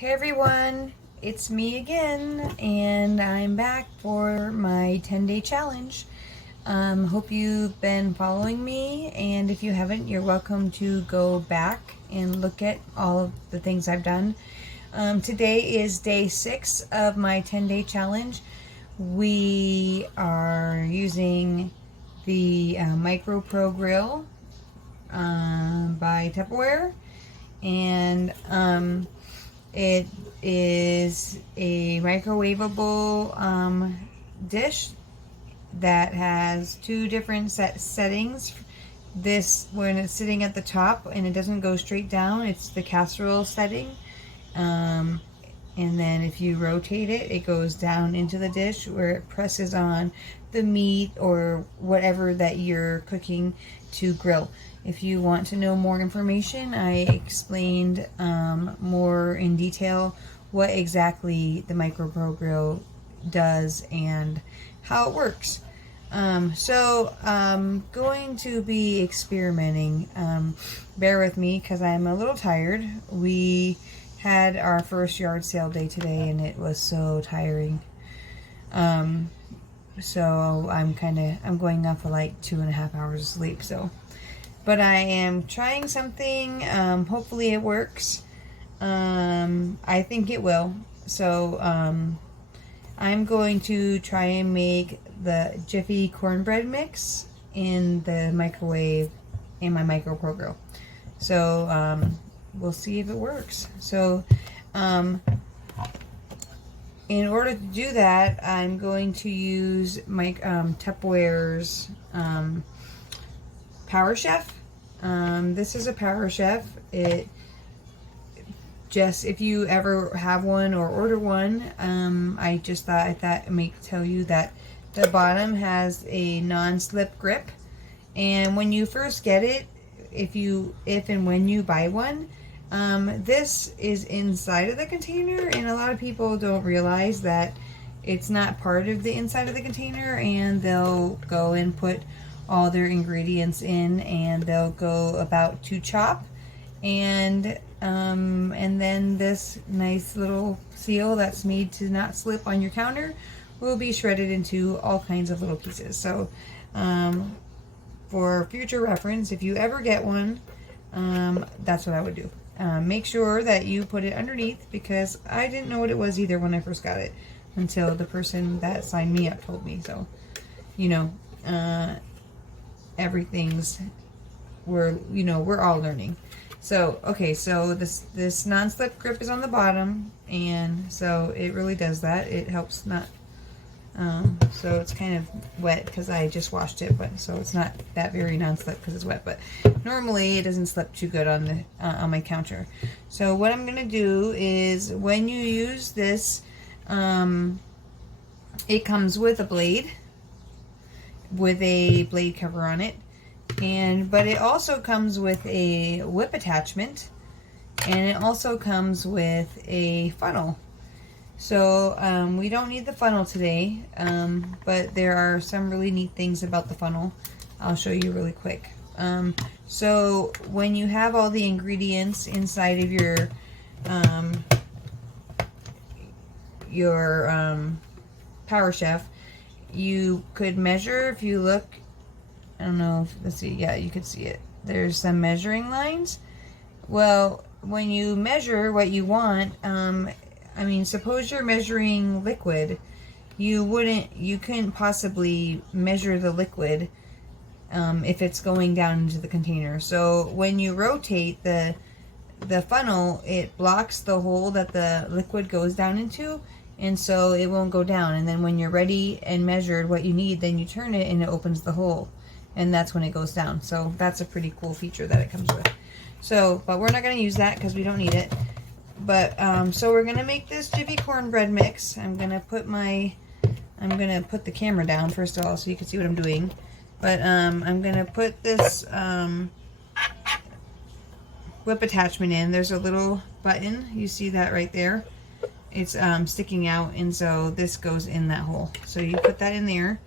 Hey everyone, it's me again, and I'm back for my 10-day challenge. Hope you've been following me, and if you haven't, you're welcome to go back and look at all of the things I've done. Today is day 6 of my 10-day challenge. We are using the Micro Pro Grill by Tupperware, and it is a microwavable dish that has two different settings. This, when it's sitting at the top and it doesn't go straight down, it's the casserole setting. And then if you rotate it, it goes down into the dish where it presses on the meat or whatever that you're cooking to grill. If you want to know more information, I explained more in detail what exactly the Micro Pro Grill does and how it works. So I'm going to be experimenting. Bear with me because I'm a little tired. We had our first yard sale day today and it was so tiring. So I'm going up for like 2.5 hours of sleep. But I am trying something. Hopefully it works. I think it will. So I'm going to try and make the Jiffy cornbread mix in the microwave in my Micro Pro Grill. So we'll see if it works. So in order to do that, I'm going to use my Tupperware's Power Chef. This is a Power Chef. It just, if you ever have one or order one, I thought I may tell you that the bottom has a non-slip grip, and when you first get it, if and when you buy one, this is inside of the container, and a lot of people don't realize that it's not part of the inside of the container, and they'll go and put all their ingredients in, and they'll go about to chop, and then this nice little seal that's made to not slip on your counter will be shredded into all kinds of little pieces. So for future reference, if you ever get one, that's what I would do. Make sure that you put it underneath, because I didn't know what it was either when I first got it until the person that signed me up told me. So, you know, we're all learning. So, okay, so this non-slip grip is on the bottom, and so it really does that. It helps not, so it's kind of wet because I just washed it, but so it's not that very non-slip because it's wet, but normally it doesn't slip too good on the on my counter. So what I'm gonna do is, when you use this, it comes with a blade, with a blade cover on it, but it also comes with a whip attachment, and it also comes with a funnel. So we don't need the funnel today, but there are some really neat things about the funnel. I'll show you really quick. So when you have all the ingredients inside of your Power Chef, you could measure. If you look, I don't know if, let's see, yeah, you could see it. There's some measuring lines. Well, when you measure what you want, I mean, suppose you're measuring liquid, you couldn't possibly measure the liquid if it's going down into the container. So when you rotate the funnel, it blocks the hole that the liquid goes down into, and so it won't go down. And then when you're ready and measured what you need, then you turn it and it opens the hole, and that's when it goes down. So that's a pretty cool feature that it comes with. So, but we're not going to use that because we don't need it. But so we're going to make this Jiffy cornbread mix. I'm going to put the camera down first of all so you can see what I'm doing. But I'm going to put this whip attachment in. There's a little button, you see that right there. It's sticking out, and so this goes in that hole. So you put that in there,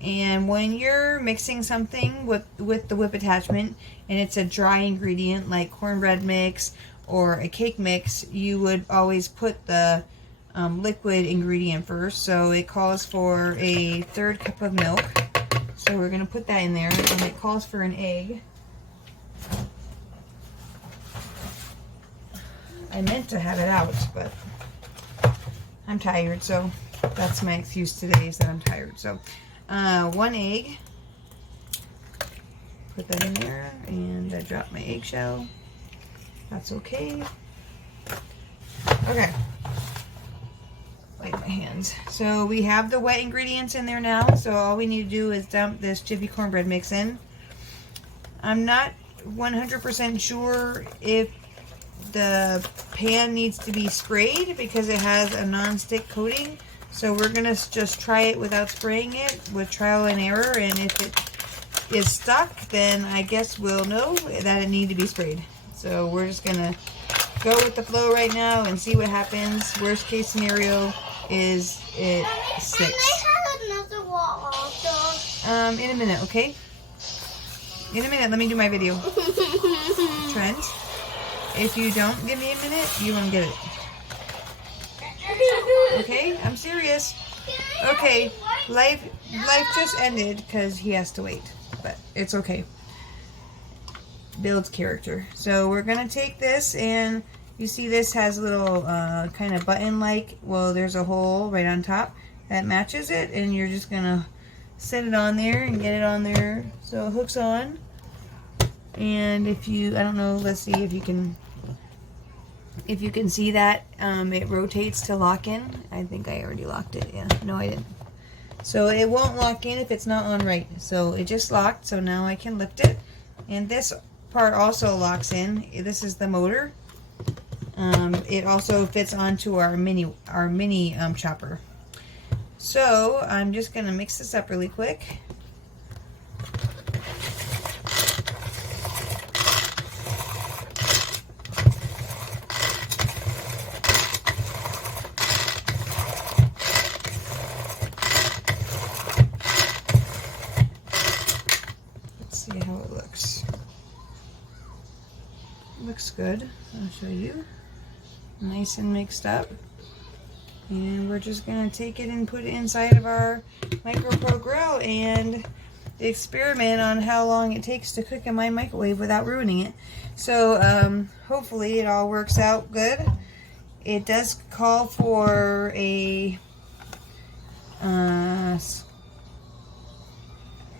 And when you're mixing something with the whip attachment, and it's a dry ingredient like cornbread mix or a cake mix, you would always put the liquid ingredient first. So it calls for a 1/3 cup of milk. So we're going to put that in there, and it calls for an egg. I meant to have it out, but I'm tired, so that's my excuse today, is that I'm tired. So 1 egg. Put that in there, and I dropped my eggshell. That's okay. Okay. Wipe my hands. So we have the wet ingredients in there now, so all we need to do is dump this Jiffy cornbread mix in. I'm not 100% sure if the pan needs to be sprayed because it has a non-stick coating. So we're going to just try it without spraying it with trial and error, and if it is stuck, then I guess we'll know that it needs to be sprayed. So we're just going to go with the flow right now and see what happens. Worst case scenario is it sticks. Can I have another wall also? In a minute, okay? In a minute, let me do my video. Trent, if you don't give me a minute, you won't get it. Okay? I'm serious. Okay, life just ended because he has to wait. But it's okay. Builds character. So we're going to take this, and you see this has a little kind of button-like, well, there's a hole right on top that matches it, and you're just going to set it on there and get it on there so it hooks on. And if you, I don't know, let's see if you can see that, it rotates to lock in. I think I already locked it. Yeah, no, I didn't. So it won't lock in if it's not on right. So it just locked, so now I can lift it. And this part also locks in. This is the motor. It also fits onto our mini chopper. So I'm just gonna mix this up really quick. See how it looks. Looks good. I'll show you. Nice and mixed up. And we're just going to take it and put it inside of our MicroPro grill and experiment on how long it takes to cook in my microwave without ruining it. So hopefully it all works out good. It does call for a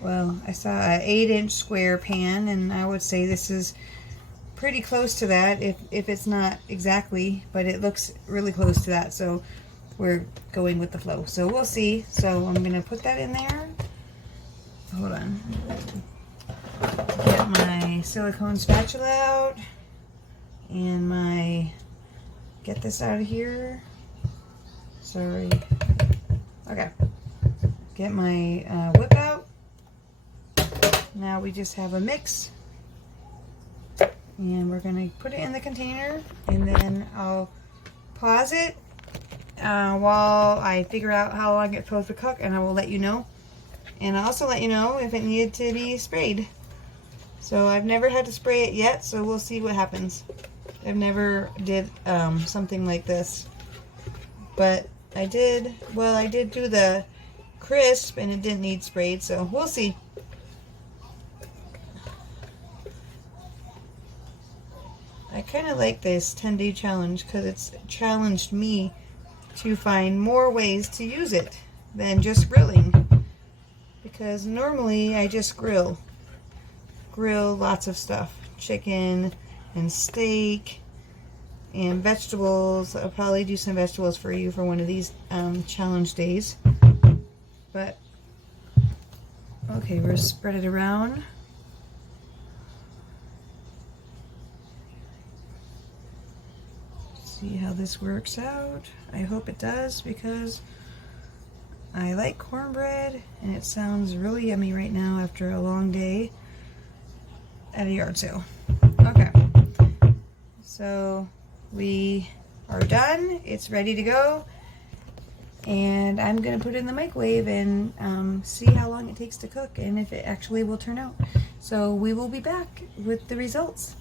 well, I saw an 8-inch square pan, and I would say this is pretty close to that, if it's not exactly, but it looks really close to that, so we're going with the flow. So we'll see. So I'm going to put that in there. Hold on. Get my silicone spatula out, and get this out of here. Sorry. Okay. Get my whip out. Now we just have a mix, and we're going to put it in the container, and then I'll pause it while I figure out how long it's supposed to cook, and I will let you know. And I'll also let you know if it needed to be sprayed. So I've never had to spray it yet, so we'll see what happens. I've never did something like this, but I did do the crisp, and it didn't need sprayed, so we'll see. I kind of like this 10-day challenge because it's challenged me to find more ways to use it than just grilling. Because normally I just grill lots of stuff. Chicken and steak and vegetables. I'll probably do some vegetables for you for one of these challenge days. But, okay, we'll spread it around. See how this works out. I hope it does, because I like cornbread and it sounds really yummy right now after a long day at a yard sale. Okay, so we are done. It's ready to go, and I'm gonna put it in the microwave and see how long it takes to cook and if it actually will turn out. So we will be back with the results.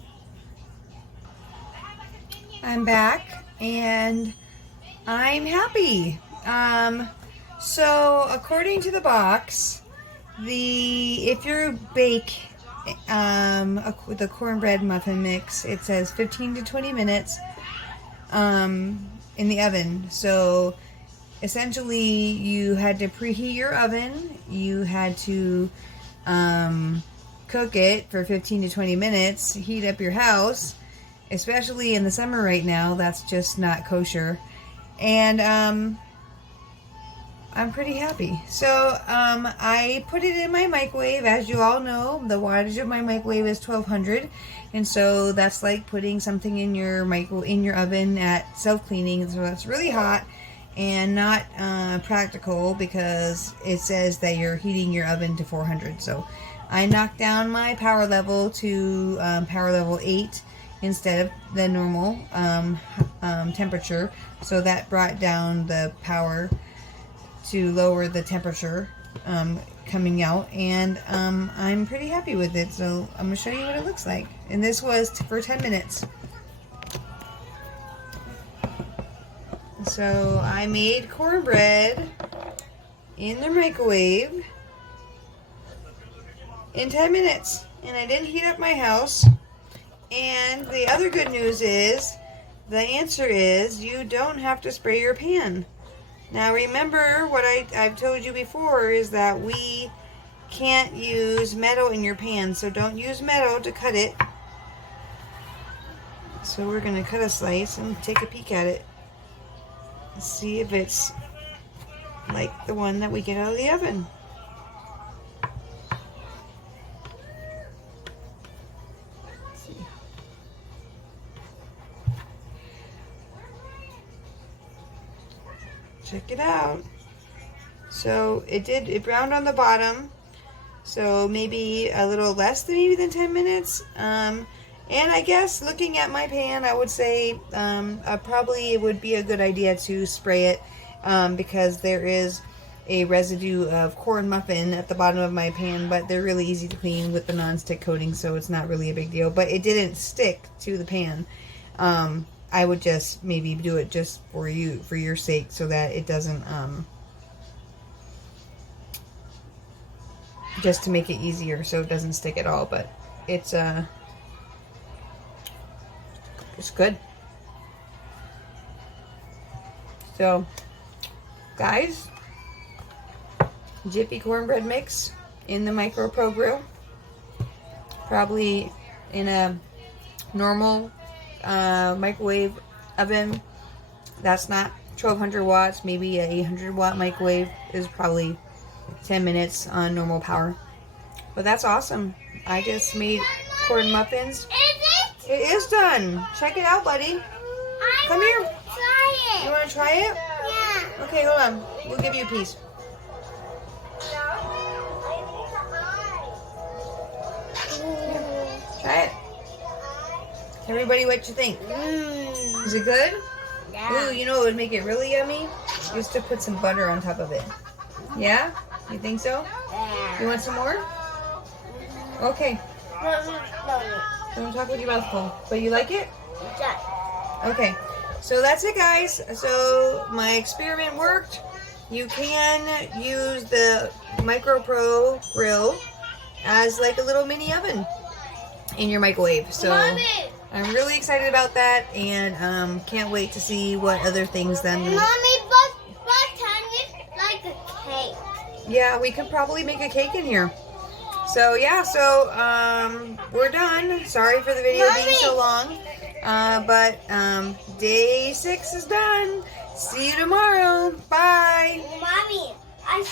I'm back and I'm happy. So according to the box, if you bake the cornbread muffin mix, it says 15 to 20 minutes in the oven. So essentially you had to preheat your oven, you had to cook it for 15 to 20 minutes, heat up your house, especially in the summer right now. That's just not kosher. And I'm pretty happy. So I put it in my microwave. As you all know, the wattage of my microwave is 1200, and so that's like putting something in your oven at self-cleaning. So that's really hot and not practical because it says that you're heating your oven to 400. So I knocked down my power level to power level 8 instead of the normal temperature. So that brought down the power to lower the temperature coming out, and I'm pretty happy with it. So I'm going to show you what it looks like. And this was for 10 minutes. So I made cornbread in the microwave in 10 minutes, and I didn't heat up my house. And the other good news is, the answer is, you don't have to spray your pan. Now remember what I've told you before is that we can't use metal in your pan, so don't use metal to cut it. So we're going to cut a slice and take a peek at it. See if it's like the one that we get out of the oven. Let's see. Check it out. So it browned on the bottom, so maybe a little less than 10 minutes. And I guess looking at my pan, I would say probably it would be a good idea to spray it because there is a residue of corn muffin at the bottom of my pan, but they're really easy to clean with the non-stick coating, so it's not really a big deal. But it didn't stick to the pan. I would just maybe do it just for your sake, so that it doesn't, just to make it easier so it doesn't stick at all. But it's good. So, guys, Jiffy cornbread mix in the Micro Pro Grill. Probably in a normal microwave oven that's not 1200 watts, maybe a 800 watt microwave is probably 10 minutes on normal power. But that's awesome. I just made corn muffins. It is done. Check it out, buddy. Come here. Try it. You want to try it? Yeah. Okay, hold on. We'll give you a piece. Try it. Everybody, what you think? Is it good? Yeah. Ooh, you know what would make it really yummy? Is to put some butter on top of it. Yeah? You think so? Yeah. You want some more? Okay. No. Don't talk with your mouth full. But you like it? Yeah. Okay. So that's it, guys. So my experiment worked. You can use the Micro Pro Grill as like a little mini oven in your microwave. So Mommy. I'm really excited about that, and can't wait to see what other things then. Mommy, but can it like a cake? Yeah, we could probably make a cake in here. So yeah, so we're done. Sorry for the video being so long, but day 6 is done. See you tomorrow. Bye. Mommy, I